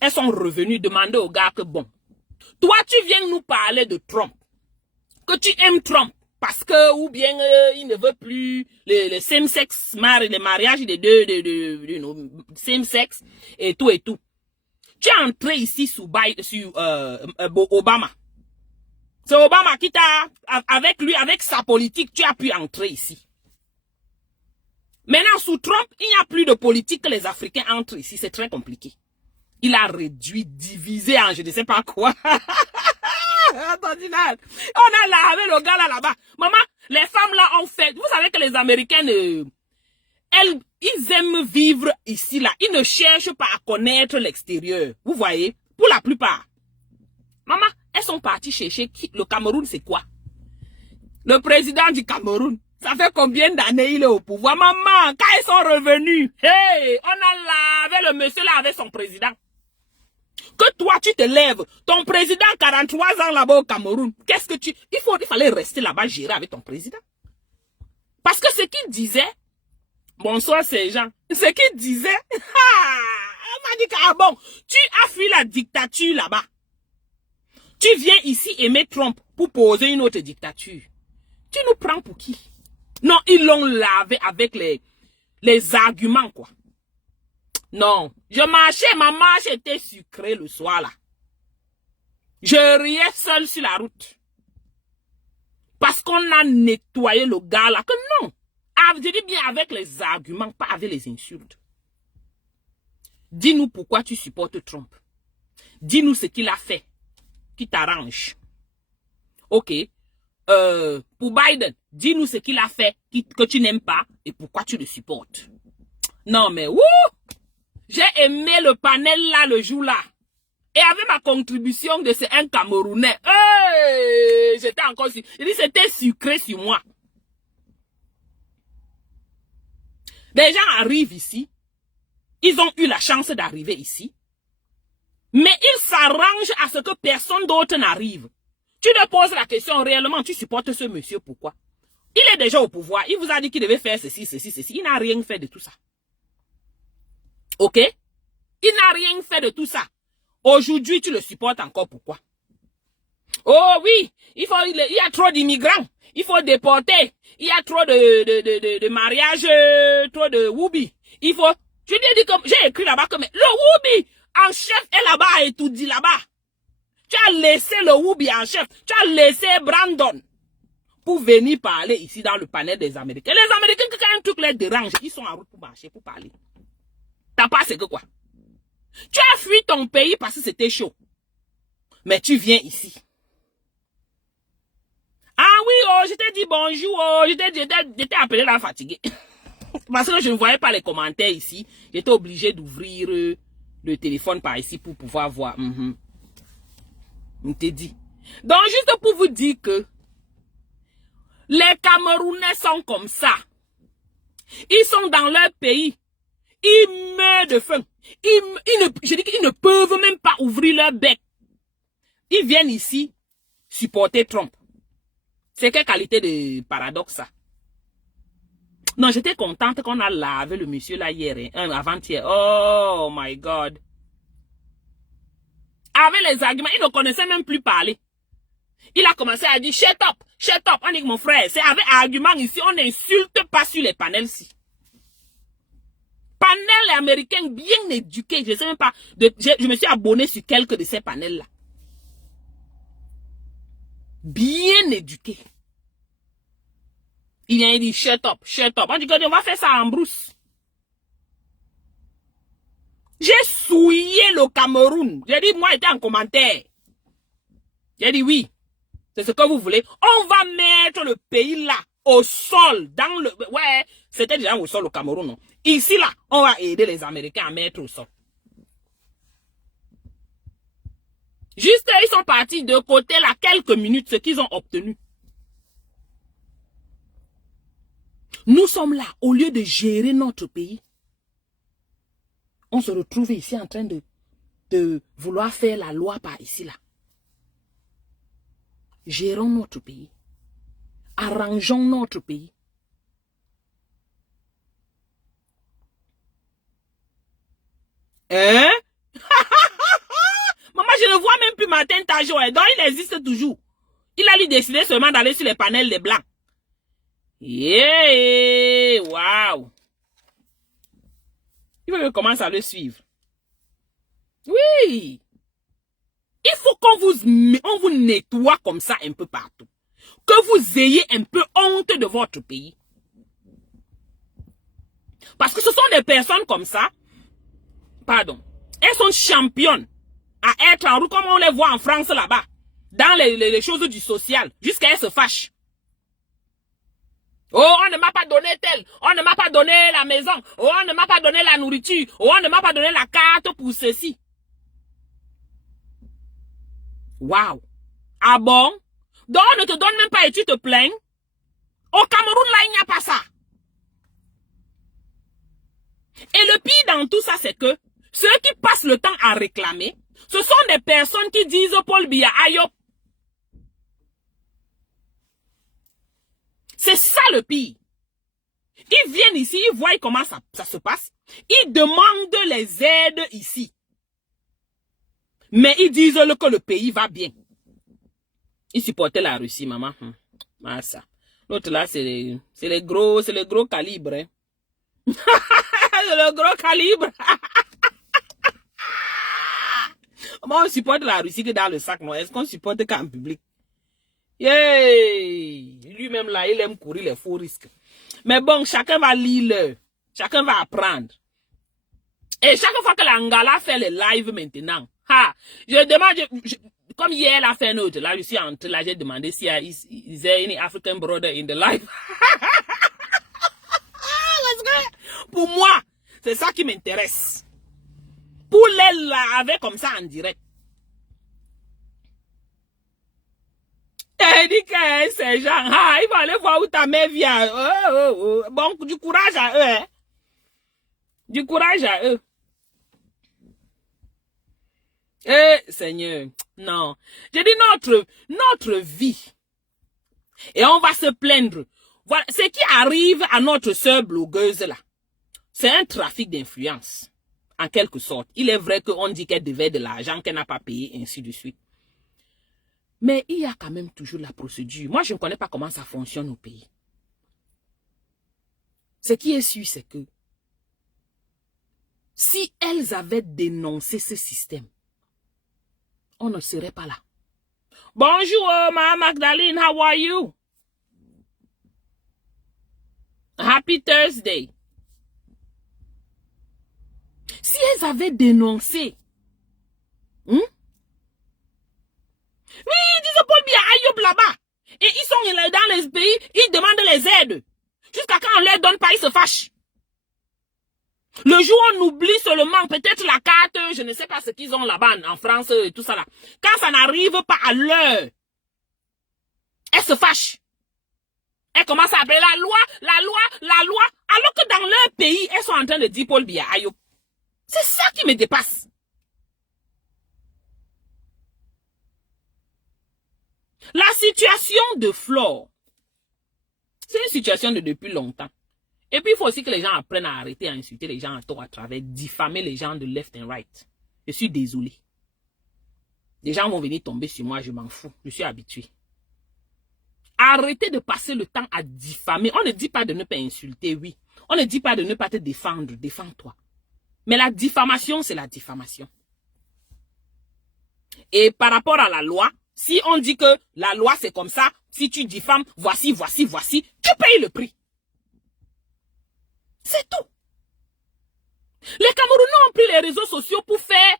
Elles sont revenues demander au gars que bon, toi tu viens nous parler de Trump, que tu aimes Trump parce que ou bien il ne veut plus le same sex les mariages des deux same sex et tout et tout. Tu es entré ici sur Obama. C'est Obama qui t'a, avec lui, avec sa politique, tu as pu entrer ici. Maintenant, sous Trump, il n'y a plus de politique que les Africains entrent ici. C'est très compliqué. Il a réduit, divisé en je ne sais pas quoi. Attendez là. On a lavé le gars là-bas. Maman, les femmes là ont fait... Vous savez que les Américaines, ils aiment vivre ici là. Ils ne cherchent pas à connaître l'extérieur. Vous voyez? Pour la plupart. Maman, elles sont parties chercher le Cameroun, c'est quoi? Le président du Cameroun. Ça fait combien d'années il est au pouvoir? Maman, quand ils sont revenus, hey, on a lavé le monsieur là avec son président. Que toi, tu te lèves. Ton président, 43 ans là-bas au Cameroun. Qu'est-ce que tu... Il fallait rester là-bas gérer avec ton président. Parce que ce qu'il disait... Bonsoir, ces gens. Ce qu'il disait... On m'a dit que, ah bon, tu as fui la dictature là-bas. Tu viens ici aimer Trump pour poser une autre dictature. Tu nous prends pour qui? Non, ils l'ont lavé avec les arguments, quoi. Non, je marchais, ma marche était sucrée le soir, là. Je riais seul sur la route. Parce qu'on a nettoyé le gars, là, que non. Je dis bien avec les arguments, pas avec les insultes. Dis-nous pourquoi tu supportes Trump. Dis-nous ce qu'il a fait qui t'arrange. Ok. Pour Biden, dis-nous ce qu'il a fait que tu n'aimes pas et pourquoi tu le supportes. Non, mais wouh! J'ai aimé le panel là le jour là. Et avec ma contribution de c'est un Camerounais. Hey, j'étais encore sur. Je dis c'était sucré sur moi. Des gens arrivent ici. Ils ont eu la chance d'arriver ici. Mais ils s'arrangent à ce que personne d'autre n'arrive. Tu te poses la question, réellement, tu supportes ce monsieur, pourquoi? Il est déjà au pouvoir. Il vous a dit qu'il devait faire ceci, ceci, ceci. Il n'a rien fait de tout ça. Ok? Il n'a rien fait de tout ça. Aujourd'hui, tu le supportes encore, pourquoi? Oh oui, il y a trop d'immigrants. Il faut déporter. Il y a trop de mariages, trop de woubi. Il faut... Je lui ai dit comme... J'ai écrit là-bas comme... Le woubi en chef est là-bas et tout dit là-bas. Tu as laissé le woubi en chef. Tu as laissé Brandon pour venir parler ici dans le panel des Américains. Les Américains, quand un truc les dérange, ils sont en route pour marcher, pour parler. T'as pas c'est que quoi? Tu as fui ton pays parce que c'était chaud. Mais tu viens ici. Ah oui, oh, je t'ai dit bonjour, oh, j'étais appelé là fatigué. Parce que je ne voyais pas les commentaires ici. J'étais obligé d'ouvrir le téléphone par ici pour pouvoir voir. On t'a dit. Donc, juste pour vous dire que les Camerounais sont comme ça. Ils sont dans leur pays. Ils meurent de faim. Je dis qu'ils ne peuvent même pas ouvrir leur bec. Ils viennent ici supporter Trump. C'est quelle qualité de paradoxe ça? Non, j'étais contente qu'on a lavé le monsieur là hier, avant-hier. Oh my God. Avec les arguments, il ne connaissait même plus parler. Il a commencé à dire, shut up, shut up. On dit que mon frère, c'est avec argument ici, on n'insulte pas sur les panels ici. Panels américains bien éduqués, je ne sais même pas, je me suis abonné sur quelques de ces panels-là. Bien éduqués. Il vient dire, shut up, shut up. On dit qu'on va faire ça en brousse. J'ai souillé le Cameroun. J'ai dit, moi, j'étais en commentaire. J'ai dit, oui, c'est ce que vous voulez. On va mettre le pays là, au sol, dans le... Ouais, c'était déjà au sol au Cameroun, non? Ici, là, on va aider les Américains à mettre au sol. Juste, ils sont partis de côté, là, quelques minutes, ce qu'ils ont obtenu. Nous sommes là, au lieu de gérer notre pays. On se retrouve ici en train de de vouloir faire la loi par ici, là. Gérons notre pays. Arrangeons notre pays. Hein? Maman, je ne vois même plus Martin Tajo. Donc, il existe toujours. Il a lui décidé seulement d'aller sur les panels des blancs. Yeah! Waouh! Il veut que je commence à le suivre. Oui! Il faut qu'on vous nettoie comme ça un peu partout. Que vous ayez un peu honte de votre pays. Parce que ce sont des personnes comme ça. Pardon. Elles sont championnes à être en route comme on les voit en France là-bas. Dans les choses du social. Jusqu'à elles se fâchent. Oh, on ne m'a pas donné tel. On ne m'a pas donné la maison. Oh, on ne m'a pas donné la nourriture. Oh, on ne m'a pas donné la carte pour ceci. Waouh. Ah bon? Donc on ne te donne même pas et tu te plains? Au Cameroun, là, il n'y a pas ça. Et le pire dans tout ça, c'est que ceux qui passent le temps à réclamer, ce sont des personnes qui disent Paul Biya Ayop. C'est ça le pire. Ils viennent ici, ils voient comment ça se passe. Ils demandent les aides ici. Mais ils disent que le pays va bien. Ils supportaient la Russie, maman. Ah, ça. L'autre là, c'est les gros calibres. Hein. C'est le gros calibre. Moi, on supporte la Russie que dans le sac, non? Est-ce qu'on supporte qu'en public? Yay! Lui-même là, il aime courir les faux risques. Mais bon, chacun va lire, chacun va apprendre. Et chaque fois que l'Angala fait les lives maintenant, je demande, comme hier, elle a fait un autre, là, je suis entré, là, j'ai demandé s'il y a any African brother in the live. Pour moi, c'est ça qui m'intéresse. Pour les laver comme ça en direct. Elle dit que ces gens, ils vont aller voir où ta mère vient. Bon, du courage à eux. Hein? Du courage à eux. Seigneur, non. J'ai dit notre vie. Et on va se plaindre. Voilà, ce qui arrive à notre sœur blogueuse là, c'est un trafic d'influence. En quelque sorte. Il est vrai qu'on dit qu'elle devait de l'argent qu'elle n'a pas payé, ainsi de suite. Mais il y a quand même toujours la procédure. Moi, je ne connais pas comment ça fonctionne au pays. Ce qui est sûr, c'est que si elles avaient dénoncé ce système, on ne serait pas là. Bonjour, ma Magdalene, how are you? Happy Thursday. Si elles avaient dénoncé, oui, ils disent Paul Biya Ayop là-bas. Et ils sont dans les pays, ils demandent les aides. Jusqu'à quand on ne leur donne pas, ils se fâchent. Le jour où on oublie seulement peut-être la carte, je ne sais pas ce qu'ils ont là-bas en France et tout ça là. Quand ça n'arrive pas à l'heure, elles se fâchent. Elles commencent à appeler la loi. Alors que dans leur pays, elles sont en train de dire Paul Biya Ayop. C'est ça qui me dépasse. La situation de Flore, c'est une situation de depuis longtemps. Et puis, il faut aussi que les gens apprennent à arrêter à insulter les gens à tort à travers, diffamer les gens de left and right. Je suis désolé. Les gens vont venir tomber sur moi, je m'en fous. Je suis habitué. Arrêtez de passer le temps à diffamer. On ne dit pas de ne pas insulter, oui. On ne dit pas de ne pas te défendre. Défends-toi. Mais la diffamation, c'est la diffamation. Et par rapport à la loi, si on dit que la loi c'est comme ça, si tu diffames, voici, tu payes le prix. C'est tout. Les Camerounais ont pris les réseaux sociaux pour faire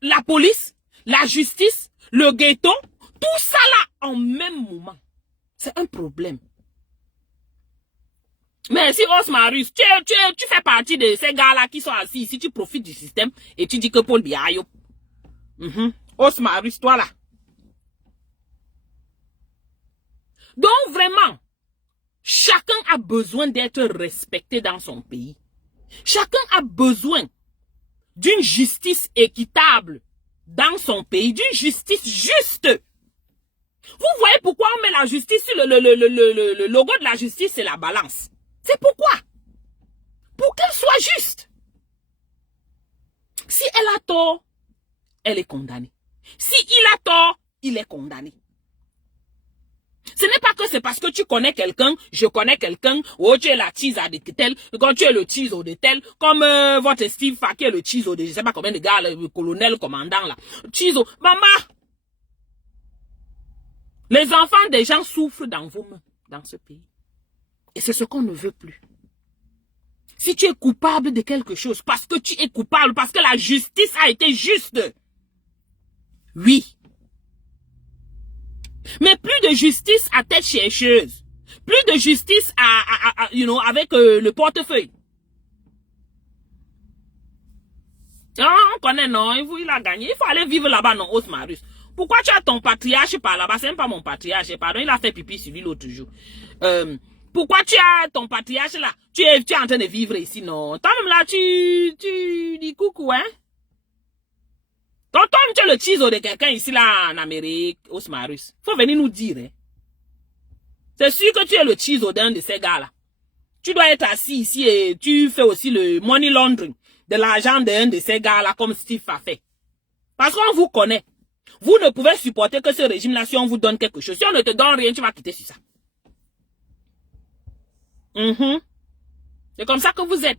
la police, la justice, le ghetto, tout ça là en même moment. C'est un problème. Mais si Osmarus, tu fais partie de ces gars-là qui sont assis ici, tu profites du système et tu dis que Paul Biya Ayop. Osmarus, toi là. Donc vraiment, chacun a besoin d'être respecté dans son pays. Chacun a besoin d'une justice équitable dans son pays, d'une justice juste. Vous voyez pourquoi on met la justice sur le logo de la justice, c'est la balance. C'est pourquoi. Pour qu'elle soit juste. Si elle a tort, elle est condamnée. Si il a tort, il est condamné. Ce n'est pas que c'est parce que tu connais quelqu'un, je connais quelqu'un, ou tu es la tease de tel, quand tu es le tease de tel, comme votre Steve Faki est le tease de je sais pas combien de gars, le colonel, le commandant là. Tease, maman. Les enfants des gens souffrent dans vos mains, dans ce pays. Et c'est ce qu'on ne veut plus. Si tu es coupable de quelque chose, parce que tu es coupable, parce que la justice a été juste, oui. Mais plus de justice à tête chercheuse. Plus de justice avec le portefeuille. Non, on connaît, non, il a gagné. Il faut aller vivre là-bas, non, Osmarus. Pourquoi tu as ton patriarche par là-bas? C'est même pas mon patriarche, pardon, il a fait pipi sur lui l'autre jour. Pourquoi tu as ton patriarche là? Tu es en train de vivre ici, non? Toi-même là, tu dis coucou, hein? Quand tu es le ciseau de quelqu'un ici là en Amérique, Osmarus, faut venir nous dire, hein? C'est sûr que tu es le ciseau d'un de ces gars là. Tu dois être assis ici et tu fais aussi le money laundering de l'argent d'un de ces gars là comme Steve a fait. Parce qu'on vous connaît. Vous ne pouvez supporter que ce régime là si on vous donne quelque chose. Si on ne te donne rien, tu vas quitter sur ça. C'est comme ça que vous êtes.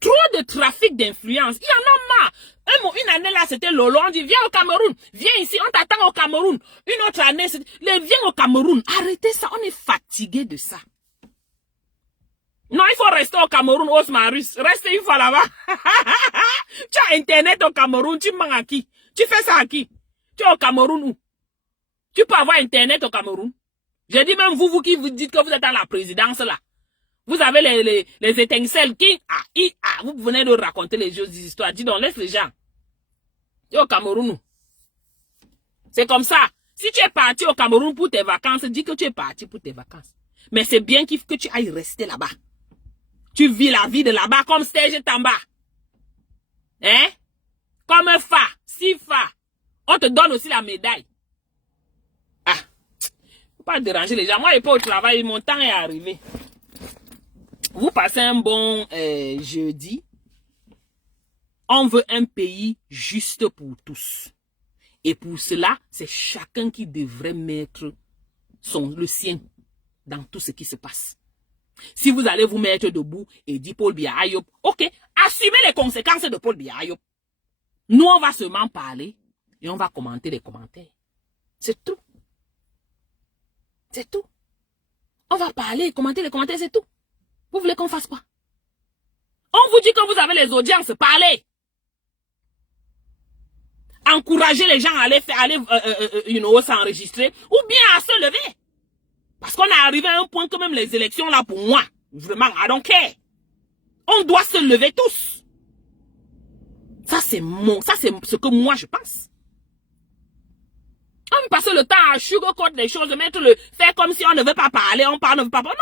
Trop de trafic d'influence. Il y en a marre. Une année là, c'était Lolo. On dit, viens au Cameroun. Viens ici, on t'attend au Cameroun. Une autre année, viens au Cameroun. Arrêtez ça, on est fatigué de ça. Non, il faut rester au Cameroun, Osmarus. Restez une fois là-bas. Tu as Internet au Cameroun, tu manges à qui? Tu fais ça à qui? Tu es au Cameroun où? Tu peux avoir Internet au Cameroun? J'ai dit même vous qui vous dites que vous êtes à la présidence là. Vous avez les étincelles qui... vous venez de raconter les histoires. Dis donc, laisse les gens. Tu es au Cameroun. C'est comme ça. Si tu es parti au Cameroun pour tes vacances, dis que tu es parti pour tes vacances. Mais c'est bien que tu ailles rester là-bas. Tu vis la vie de là-bas comme Serge Tamba. Hein? Comme Fa, Sifa. On te donne aussi la médaille. Faut pas déranger les gens. Moi, je n'ai pas au travail. Mon temps est arrivé. Vous passez un bon jeudi. On veut un pays juste pour tous. Et pour cela, c'est chacun qui devrait mettre le sien dans tout ce qui se passe. Si vous allez vous mettre debout et dire Paul Biya Ayop, ok, assumez les conséquences de Paul Biya Ayop. Nous, on va seulement parler et on va commenter les commentaires. C'est tout. C'est tout. On va parler et commenter les commentaires, c'est tout. Vous voulez qu'on fasse quoi? On vous dit que vous avez les audiences, parlez. Encouragez les gens à aller s'enregistrer ou bien à se lever. Parce qu'on est arrivé à un point que même les élections là pour moi, vraiment, I don't care. On doit se lever tous. Ça c'est ce que moi je pense. On passe le temps à sugarcoat les choses, faire comme si on ne veut pas parler, on parle, on ne veut pas parler.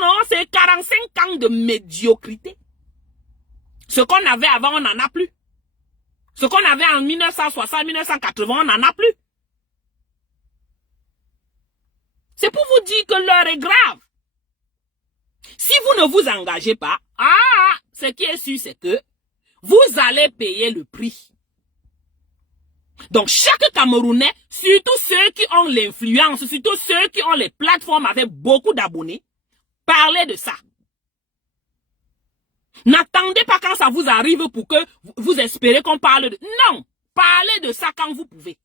Non, c'est 45 ans de médiocrité. Ce qu'on avait avant, on n'en a plus. Ce qu'on avait en 1960, 1980, on n'en a plus. C'est pour vous dire que l'heure est grave. Si vous ne vous engagez pas, ce qui est sûr, c'est que vous allez payer le prix. Donc, chaque Camerounais, surtout ceux qui ont l'influence, surtout ceux qui ont les plateformes avec beaucoup d'abonnés, parlez de ça. N'attendez pas quand ça vous arrive pour que vous espérez qu'on parle de... Non, parlez de ça quand vous pouvez.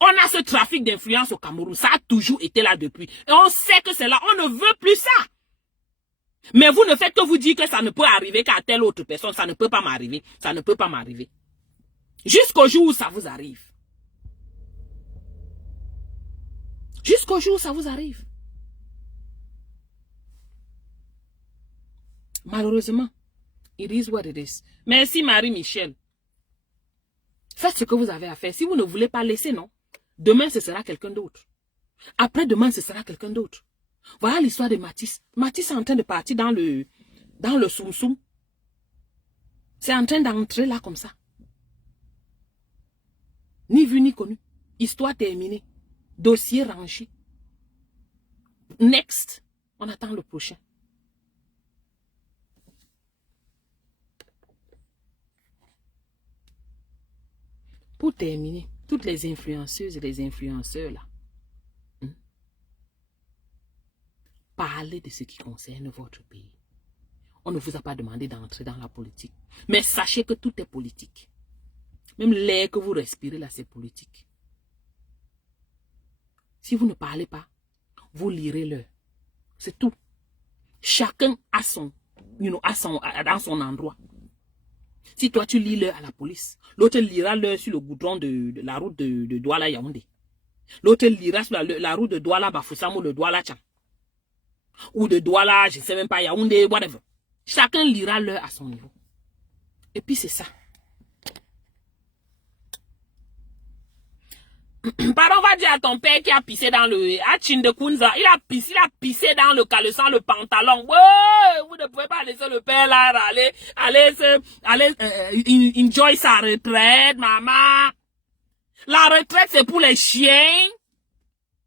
On a ce trafic d'influence au Cameroun, ça a toujours été là depuis. Et on sait que c'est là, on ne veut plus ça. Mais vous ne faites que vous dire que ça ne peut arriver qu'à telle autre personne, ça ne peut pas m'arriver, ça ne peut pas m'arriver. Jusqu'au jour où ça vous arrive. Jusqu'au jour où ça vous arrive. Malheureusement, it is what it is. Merci Marie-Michel. Faites ce que vous avez à faire. Si vous ne voulez pas laisser, non. Demain, ce sera quelqu'un d'autre. Après-demain, ce sera quelqu'un d'autre. Voilà l'histoire de Mathis. Mathis est en train de partir dans le soum-soum. C'est en train d'entrer là comme ça. Ni vu ni connu. Histoire terminée. Dossier rangé. Next. On attend le prochain. Pour terminer, toutes les influenceuses et les influenceurs là, parlez de ce qui concerne votre pays. On ne vous a pas demandé d'entrer dans la politique. Mais sachez que tout est politique. Même l'air que vous respirez là, c'est politique. Si vous ne parlez pas, vous lirez l'heure. C'est tout. Chacun a son, dans son endroit. Si toi tu lis l'heure à la police, l'autre lira l'heure sur le goudron de la route de Douala Yaoundé. L'autre lira sur la route de Douala Bafoussam ou de Douala Tcham. Ou de Douala, je ne sais même pas, Yaoundé, whatever. Chacun lira l'heure à son niveau. Et puis c'est ça. Pardon, va dire à ton père qui a pissé dans le... À Chindekunza, il a pissé dans le caleçon, le pantalon. Ouais, vous ne pouvez pas laisser le père là, aller enjoy sa retraite, maman. La retraite, c'est pour les chiens.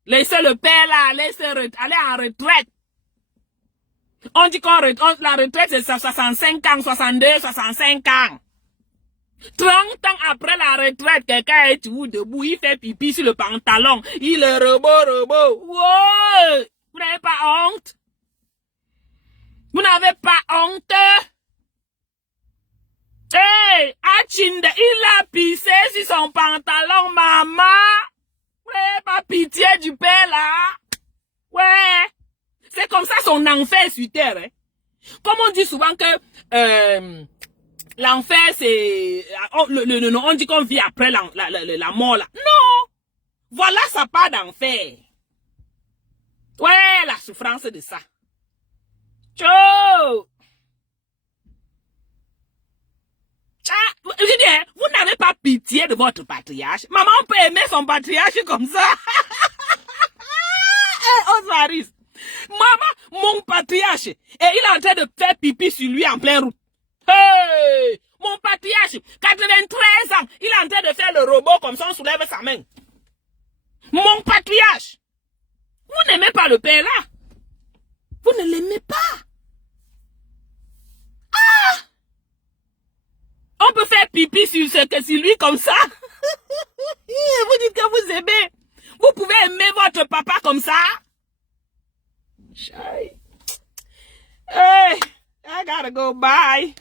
Laissez le père là, aller en retraite. On dit que la retraite, c'est 65 ans, 62, 65 ans. 30 ans après la retraite, quelqu'un est debout, il fait pipi sur le pantalon. Il est robot. Wow! Vous n'avez pas honte? Vous n'avez pas honte? Hey! Achinde, il a pissé sur son pantalon, maman! Vous n'avez pas pitié du père, là? Ouais! C'est comme ça son enfer sur terre, hein? Comme on dit souvent que... l'enfer, c'est... On dit qu'on vit après la mort, là. Non! Voilà sa part d'enfer. Ouais, la souffrance de ça. Tchou! Vous n'avez pas pitié de votre patriarche. Maman peut aimer son patriarche comme ça. Osiris. Maman, mon patriarche. Et il est en train de faire pipi sur lui en pleine route. Hey! Mon patriarche, 93 ans, il est en train de faire le robot comme ça, on soulève sa main. Mon patriarche. Vous n'aimez pas le père là. Vous ne l'aimez pas. Ah! On peut faire pipi sur lui comme ça. Vous dites que vous aimez. Vous pouvez aimer votre papa comme ça. Hey, I gotta go, bye.